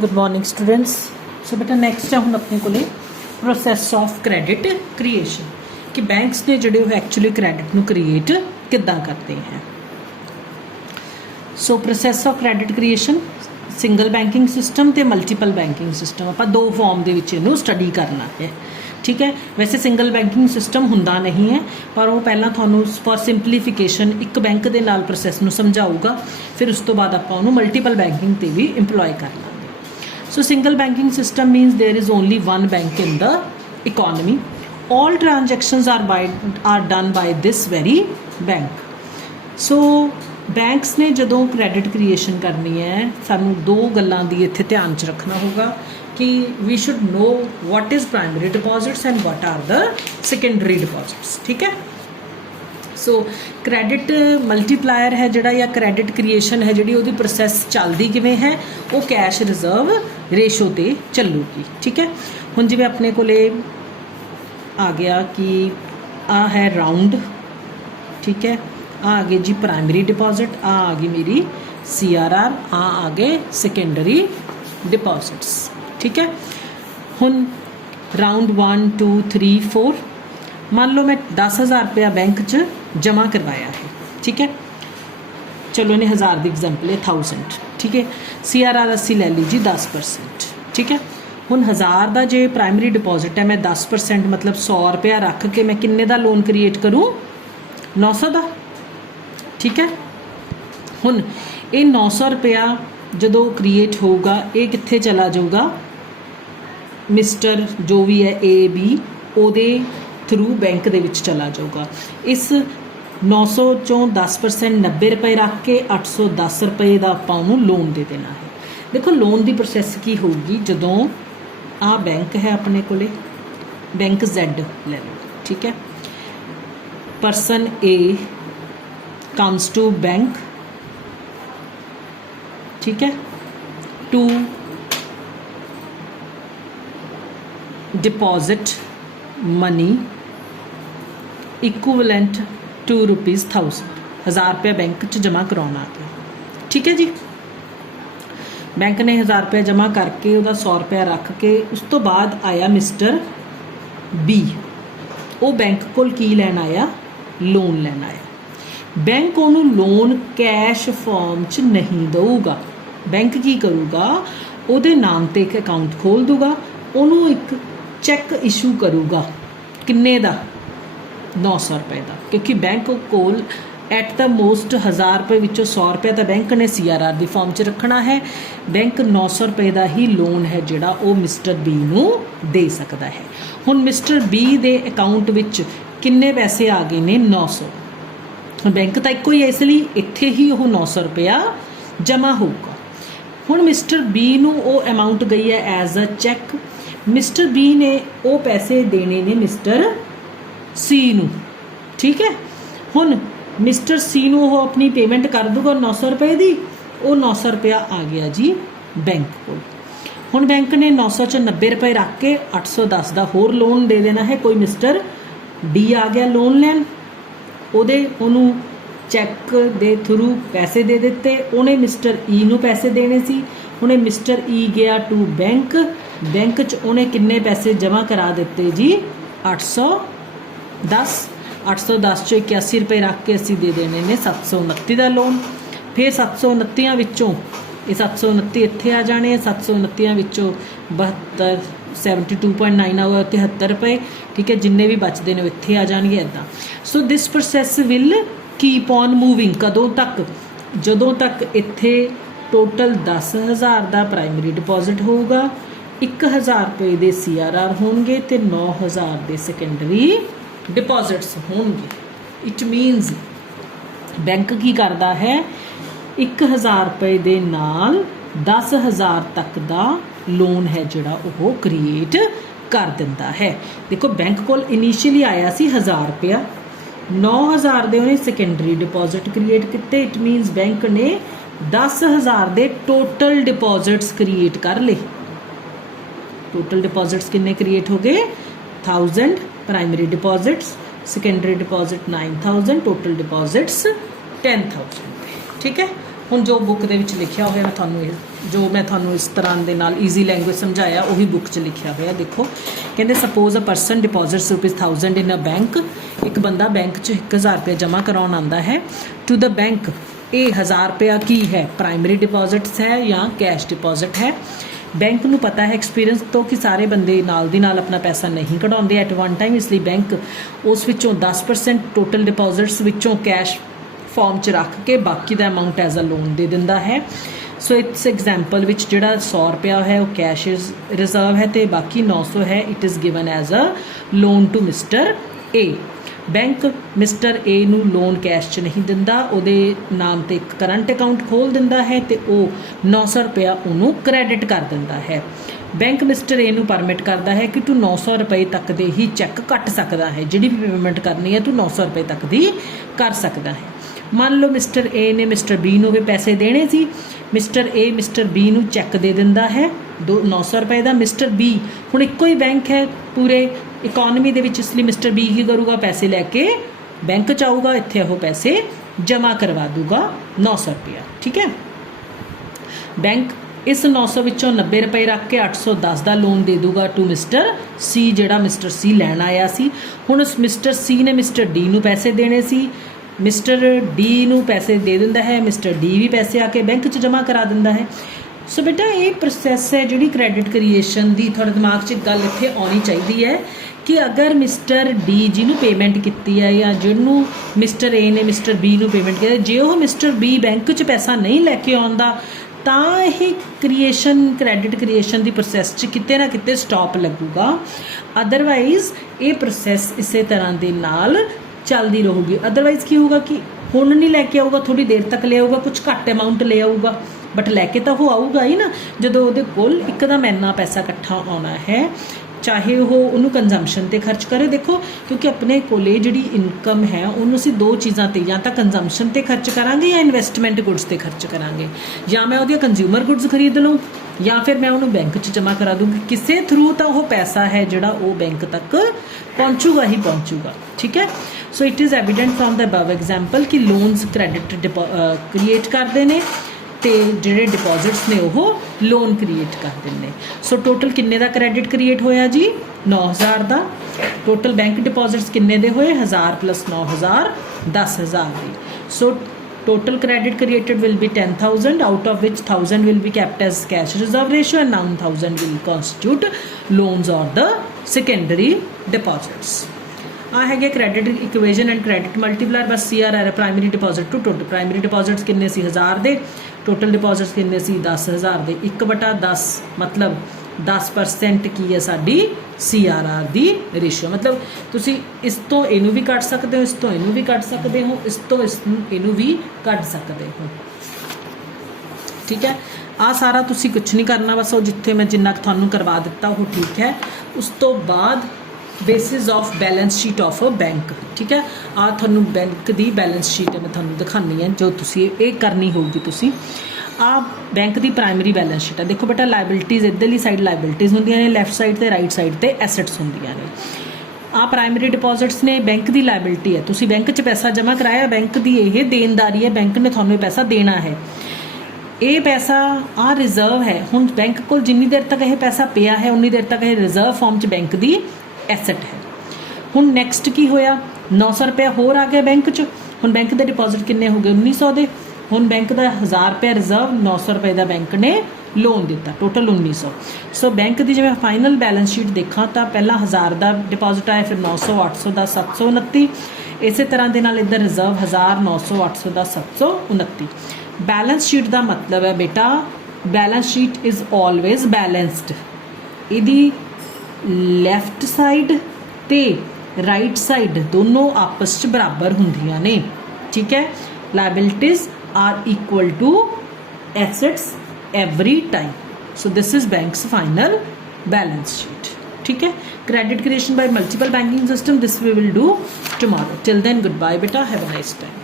Good morning students. सो बेटा next है हम अपने को प्रोसैस ऑफ क्रैडिट क्रिएशन कि बैंक्स ने जोड़े एक्चुअली क्रैडिट नू क्रिएट किद्दां करते हैं। So process of credit creation single banking system तो मल्टीपल बैंकिंग सिस्टम आप दो फॉर्म के इनू स्टडी करना है। ठीक है, वैसे सिंगल बैंकिंग सिस्टम हुंदा नहीं है पर वो पहला थानू फॉर सिंपलीफिकेशन एक बैंक के नाल प्रोसैस नू समझाऊगा, फिर उस तो बाद आपां उहनूं मल्टीपल बैंकिंग ते भी इंप्लॉय कर लांगे। So single banking system means there is only one bank in the economy, all transactions are done by this very bank. So banks ने जदों क्रैडिट क्रिएशन करनी है सानू दो गल्लां दी इत्थे ध्यान च रखना होगा कि we should know what is primary deposits and what are the secondary deposits. ठीक है, सो क्रैडिट मल्टीप्लायर है जिहड़ा या क्रैडिट क्रिएशन है जिहड़ी उहदी प्रोसैस चलदी किवें है, वो कैश रिजर्व रेशो ते चलूगी। ठीक है, हुण जिवें अपने कोले आ गया कि आ है राउंड, ठीक है, आ गए जी प्राइमरी डिपॉजिट, आ गई मेरी CRR, आ गए सेकेंडरी डिपॉजिट्स। ठीक है, हुण राउंड 1 2 3 4 मान लो मैं 10,000 रुपया बैंक च जमा करवाया है। ठीक है, चलो इन्हें 1000 की एग्जाम्पल है 1000। ठीक है, CRR अस्सी ले लीजिए 10%। ठीक है, हुण 1000 का जो प्राइमरी डिपॉजिट है मैं 10% मतलब 100 रुपया रख के मैं किन्ने का लोन क्रिएट करूँ, 900 का। ठीक है, हुण ये 900 रुपया जदों क्रिएट होगा ये कित्थे चला जाऊगा, मिस्टर जो भी है AB ਉਹਦੇ थ्रू बैंक ਦੇ ਵਿੱਚ चला जाऊगा। इस 900 ਚੋਂ 10% 90 रुपए रख के 810 रुपए का ਆਪਾਂ ਉਹਨੂੰ लोन दे देना है। देखो लोन की प्रोसैस की होगी जदों आ बैंक है अपने कोले, बैंक Z ले लो। ठीक है, person A comes to bank, ठीक है, to deposit money equivalent to ₹1000 1000 रुपया बैंक च जमा करवाना है। ठीक है जी, बैंक ने 1000 रुपया जमा करके उसका 100 रुपया रख के उस तो बाद आया मिस्टर B, वो बैंक को की लैन आया, लोन लैन आया। बैंक उन्होंने लोन कैश फॉर्म च नहीं दूगा, बैंक की करूगा ਉਹਦੇ नाम ते एक अकाउंट खोल दूगा, उन्होंने एक चैक इशू करूगा किन्ने दा 900 रुपए का, क्योंकि bank call at the most 1000 रुपए विचों 100 रुपया तो बैंक ने CRR की फॉर्म च रखना है। बैंक 900 रुपए का ही लोन है जिहड़ा वो मिस्टर B नूं दे सकता है। हुण mister B they account which किन्ने पैसे आ गए ने 900, बैंक तो एको ही है इसलिए इत्थे ही वो 900 रुपया जमा होगा। हुण मिस्टर B नूं वो अमाउंट गई है as a cheque, mister B ने वो पैसे देने ने मिस्टर C नूं। ठीक है, हुण मिस्टर C नूं वो अपनी पेमेंट कर दूगा 900 रुपए की, वो 900 रुपया आ गया जी बैंक को। हुण बैंक ने 900 च 90 रुपए रख के 810 का होर लोन दे देना है। कोई मिस्टर D आ गया लोन लैन, ਉਹਨੂੰ चैक दे थ्रू पैसे दे दिते, उन्हें मिस्टर E नूं पैसे देने सी। उन्हें मिस्टर E गया टू बैंक, बैंक च उन्हें किन्ने पैसे जमा करा दिते जी 810 चो 81 रुपए रख के असी दे देने ने 729 का लोन। फिर 729 विचों ये 729 इत्थे आ जाने, 729 विचों 72 72.9 आऊगा 73 रुपए। ठीक है, जिन्ने भी बचते हैं इत्थे आ जाएंगे इदा। So this process will keep on moving कदों तक, जदों तक इत्थे टोटल 10,000 का प्राइमरी डिपॉजिट होगा, 1,000 रुपए के CRR होंगे तो 9,000 के सेकेंडरी डिपॉजिट्स होंगे। इट मीनस बैंक की करता है 1,000 रुपए के नाल 10,000 तक का लोन है जिहड़ा वो क्रिएट कर दिंदा है। देखो बैंक को इनिशियली आया सी 1000 रुपया, 9,000 दे उन्हें सेकेंडरी डिपॉजिट क्रिएट किते। इट मीनस बैंक ने 10,000 दे टोटल डिपॉजिट्स क्रिएट कर ले। टोटल डिपॉजिट्स किन्ने क्रिएट हो गए 1000, primary deposits, secondary deposit 9000, total deposits 10,000। ठीक है, हुण जो बुक दे विच लिखिया होया मैं तुहानूं जो मैं थानू इस तरह के नाल ईजी लैंग्वेज समझाया वही बुक च लिखा हुआ। देखो कहते suppose a person deposits ₹1000 in a bank. एक बंदा बैंक च 1000 रुपया जमा कराउण आंदा है टू द बैंक। ये 1000 रुपया की है, प्राइमरी डिपॉजिट्स है या कैश डिपॉजिट है। बैंक नूं पता है एक्सपीरियंस तो कि सारे बंदे नाल दी नाल अपना पैसा नहीं कढाउंदे एट वन टाइम, इसलिए बैंक उस विचों 10% टोटल डिपॉजिट्स विचों कैश फॉर्म च रख के बाकी दा अमाउंट एज अ लोन दे दिंदा है। सो इस एग्जाम्पल विच जिहड़ा 100 रुपया है वो कैश रिजर्व है तो बाकी 900 है it is given as a loan to mister A. Bank mister A नूं लोन कैश च नहीं दिंदा, उहदे नाम ते एक करंट अकाउंट खोल दिंदा है तो वह 900 रुपया उन्होंने क्रैडिट कर दिंदा है। बैंक मिस्टर ए नूं परमिट करता है कि तू 900 रुपये तक दे ही चैक कट सकता है, जिहड़ी भी पेमेंट करनी है तू 900 रुपये तक दी कर सकता है। मान लो मिस्टर ए ने मिस्टर बी नूं भी पैसे देने सी, मिस्टर ए मिस्टर बी नूं चैक दे दिंदा है 900 रुपये का। मिस्टर बी हुण इक्को ही बैंक है पूरे इकोनमी दे विच, इसलिए मिस्टर बी ही करूगा पैसे लैके बैंक च आऊगा, इत्थे वो पैसे जमा करवा दूगा 900 रुपया। ठीक है, बैंक इस 900 विचों 90 रुपये रख के 810 का लोन दे दूगा टू मिस्टर सी, जिहड़ा मिस्टर सी लैण आया सी। हुण उस मिस्टर सी ने मिस्टर डी नूं पैसे देने सी, मिस्टर डी नूं पैसे दे दिंदा है, मिस्टर डी भी पैसे आके बैंक च जमा करा दिंदा है। सो बेटा ये प्रोसैस है जिहड़ी क्रेडिट क्रिएशन दी, थोड़े दिमाग च गल इत्थे आनी चाहिए है कि अगर मिस्टर डी जिन्हों पेमेंट की है या जिन्हों मिस्टर ए ने मिस्टर बी नूं पेमेंट की, जे वो मिस्टर बी बैंक च पैसा नहीं लैके आउंदा तां यह क्रिएशन क्रेडिट क्रिएशन की प्रोसैस च किते ना किते स्टॉप लगूगा। अदरवाइज़ ये प्रोसैस इस तरह के नाल चलती रहूगी। अदरवाइज़ की होगा कि हुण नहीं लैके आऊगा, थोड़ी देर तक ले आऊगा, कुछ घट अमाउंट ले आऊगा, बट लैके तो वो आऊगा ही ना जो वो कोल एकदम इन्ना पैसा इकट्ठा आना है, चाहे वो उन्होंने कंजम्पशन ते खर्च करे। देखो क्योंकि अपने कोले जिहड़ी इनकम है उन्होंने असीं दो चीज़ां ते या तो कंजम्पशन ते खर्च करांगे या इन्वेस्टमेंट गुड्स ते खर्च करांगे, या मैं वो कंज्यूमर गुड्स खरीद लूँ या फिर मैं उन्होंने बैंक च जमा करा दूँगी। किसी थ्रू तो वो पैसा है जिहड़ा वो बैंक तक पहुँचूगा ही पहुँचूगा। ठीक है, so it is evident from the above example कि लोन्स क्रेडिट क्रिएट करते हैं तो जिहड़े डिपॉजिट्स ने वो लोन क्रिएट करते हैं। सो टोटल किन्ने का क्रेडिट क्रिएट होया जी 9000 का। टोटल बैंक डिपॉजिट्स किन्ने दे होए 1000 + 9000 10000 दी। So total credit created will be 10,000 out of which 1000 will be kept as cash reserve ratio and 9000 will constitute loans और द सेकेंडरी डिपॉजिट्स। आ है credit equation and credit multiplier. बस CRR primary deposit to total primary deposits किन्ने सी 1000 दे, total deposits किन्ने सी 10,000 दे। 1/10 मतलब 10% की है साडी CRR दी रेशियो। मतलब तुसी इस तो इनू भी कट सकते हो, इस तो इनू भी कट सकते हो, इस तो इनू भी कट सकते हो। ठीक है, आ सारा तुसी कुछ नहीं करना, बस वो जिथे मैं जिन्ना थानू करवा दिता वो ठीक है। उस तो बाद basis of balance sheet of a bank. ठीक है, आ थानू बैंक की बैलेंस शीट मैं थानू दिखानी है जो तुसी ये करनी होगी। तुसी आ बैंक की प्राइमरी बैलेंस शीट है। देखो बेटा लाइबिलिटीज़ इधरली साइड लाइबिलिटीज़ होंदियां ने, लैफ्ट साइड ते राइट साइड ते एसेट्स होंदियां ने। आ प्राइमरी डिपॉजिट्स ने बैंक की लाइबिलिटी है, तुसी बैंक च पैसा जमा कराया, बैंक की यह देनदारी है, बैंक ने थानू पैसा देना है। ये पैसा आ रिजर्व है, हुण बैंक को जिन्नी देर तक यह पैसा पिया है उन्नी देर तक यह रिजर्व फॉर्म च बैंक की एसेट है। हुण नैक्सट की होया 900 रुपया होर आ गया बैंक च। हुण बैंक के डिपॉजिट किन्ने हो गए 1900 दे। हुण बैंक का 1000 रुपया रिजर्व 900 रुपये का बैंक ने लोन दिता, टोटल 1900। सो बैंक की जिवें फाइनल बैलेंस शीट देखा तो पहला 1000 का डिपॉजिट आया, फिर 900 800 का 729। इस तरह के नाल इधर रिजर्व 1000 900 800 का 729। बैलेंस शीट का मतलब है बेटा balance sheet is always balanced. इहदी लैफ्ट साइड ते राइट साइड दोनों आपस च बराबर होंदियां ने। ठीक है, liabilities are equal to assets every time. So this is banks final balance sheet. ठीक है, credit creation by multiple banking system this we will do tomorrow. Till then goodbye बेटा, हैव अ नाइस टाइम।